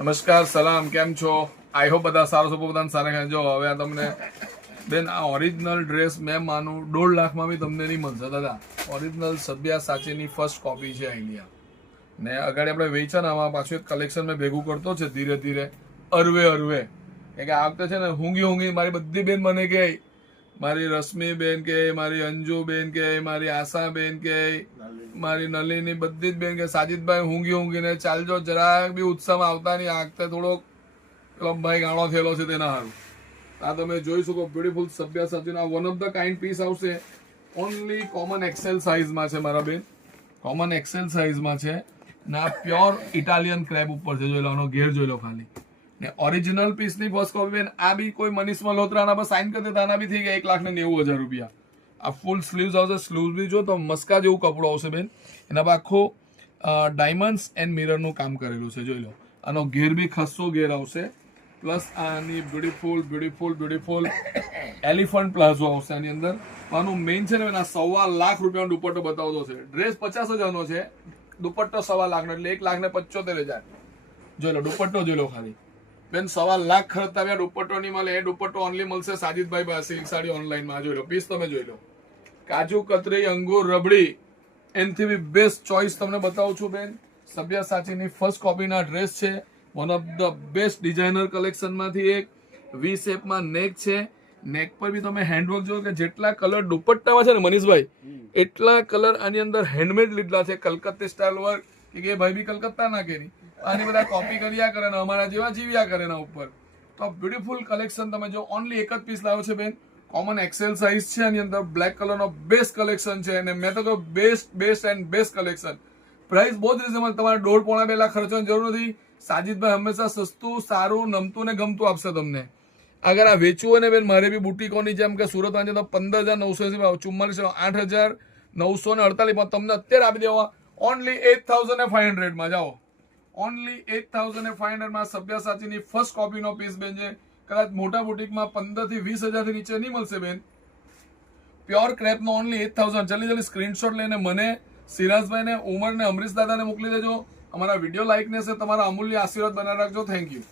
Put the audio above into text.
નમસ્કાર, સલામ, કેમ છો? આઈ હોપ બધા સારો છો, બધાને સારા ખાય. જો હવે આ તમને બેન આ ઓરિજિનલ ડ્રેસ મેં માનું 1.5 લાખમાં બી તમને નહીં મળશે દાદા. ઓરિજિનલ સબ્યાસાચીની ફર્સ્ટ કોપી છે આઈલિયા ને આગળ આપણે વેચાણ આમાં પાછું એક કલેક્શન મેં ભેગું કરતો છે ધીરે ધીરે અરવે કે આ વખતે છે ને ઊંઘી મારી બધી બેન મને કહે, મારી રશ્મિ બેન કે, મારી અંજુ બેન કે, મારી આશા બેન કે, મારી નલિની બધી જ બેન કે સાજીદભાઈ ઊંઘીને ચાલજો, જરાક બી ઉત્સાહમાં આવતા નહીં. આ વખતે થોડોક પેલો ભાઈ ગાણો થયેલો છે તેના હારું. આ તમે જોઈ શકો બ્યુટીફુલ સબ્યાસાચીના one of the kind piece આવશે. ઓનલી કોમન એક્સેલ સાઇઝમાં છે મારા બેન, કોમન એક્સેલ સાઇઝમાં છે ને આ પ્યોર ઇટાલિયન ક્રેબ ઉપર છે. જોઈ લો, આનો ઘેર જોઈ લો ખાલી. ને ઓરિજિનલ પીસની ફર્સ્ટ કોપી બેન આ બી કોઈ મનીષ મલ્હોત્રાના પર સાઇન કરી દેતા આના બી થઈ ગયા 1,90,000 રૂપિયા. આ ફૂલ સ્લીવ્સ આવશે. સ્લીવ્સ બી જો તો મસ્કા જેવું કપડું આવશે બેન. એના પર આખું ડાયમંડ્સ એન્ડ મિરરનું કામ કરેલું છે. જોઈ લો, આનો ઘેર બી ખસ્સો ઘેર આવશે. પ્લસ આની બ્યુટીફુલ એલિફન્ટ પ્લાઝો આવશે આની અંદર. આનું મેઇન છે ને આ 1.25 લાખ રૂપિયાનો દુપટ્ટો બતાવતો છે. ડ્રેસ 50,000નો છે, દુપટ્ટો 1.25 લાખનો એટલે 1,75,000. જોઈ લો દુપટ્ટો જોઈ લો ખાલી બેન. 1.25 લાખ ખર્ચતા આવ્યા દુપટ્ટો નહીં મળે. એ દુપટ્ટો ઓનલી મળશે સાજીદભાઈ પાસે સિલ્ક સાડી ઓનલાઈનમાં. જોઈ લો પીસ તમે જોઈ લો. કાજુ કતરી અંગુર રબડી એનથી બી બેસ્ટ ચોઈસ તમને બતાવું છું બેન. સબ્યાસાચીની ફર્સ્ટ કોપીના ડ્રેસ છે. One of the best designer કલેક્શનમાંથી એક. વી શેપમાં નેક છે. નેક પર બી તમે હેન્ડવર્ક જો કે જેટલા કલર દુપટ્ટામાં છે ને મનીષભાઈ એટલા કલર આની અંદર હેન્ડમેડ લીધા છે. કલકત્તી સ્ટાઇલ વર્ક કે ભાઈ બી કલકત્તા ના કે નહીં, આની બધા કોપી કર્યા કરે ને અમારા જેવા જીવ્યા કરે એના ઉપર. તો બ્યુટીફુલ કલેક્શન તમે જો ઓનલી એક જ પીસ લાવ્યો છે બેન. કોમન એક્સેલ સાઇઝ છે આની અંદર. બ્લેક કલરનો બેસ્ટ કલેક્શન છે અને મેં તો કહ્યું best and best collection. Price બહુ જ રિઝનેબલ. તમારે 1.5-2 લાખ ખર્ચવાની જરૂર નથી. સાજીદભાઈ હંમેશા સસ્તું, સારું, નમતું ને ગમતું આપશે તમને. અગર આ વેચવું હોય ને બેન, મારે બી બુટીકોની જેમ કે સુરતમાં છે તો 15,944, 8,948 તમને અત્યારે આપી દેવા ઓનલી 8,500 જાઓ. ઓનલી 8,500 સબ્યાસાચીની ફર્સ્ટ કોપીનો પીસ બેન છે. કદાચ મોટા બુટીકમાં 15,000 થી 20,000 થી નીચે નહીં મળશે બેન. પ્યોર ક્રેપનો ઓનલી 8,000. જલ્દી સ્ક્રીનશોટ લઈને મને, સિરાજભાઈને, ઉમરને, અમરીશ દાદાને મોકલી દેજો. અમારા વિડીયો લાઈક ને છે તમારા અમૂલ્ય આશીર્વાદ બનાવી રાખજો. Thank you.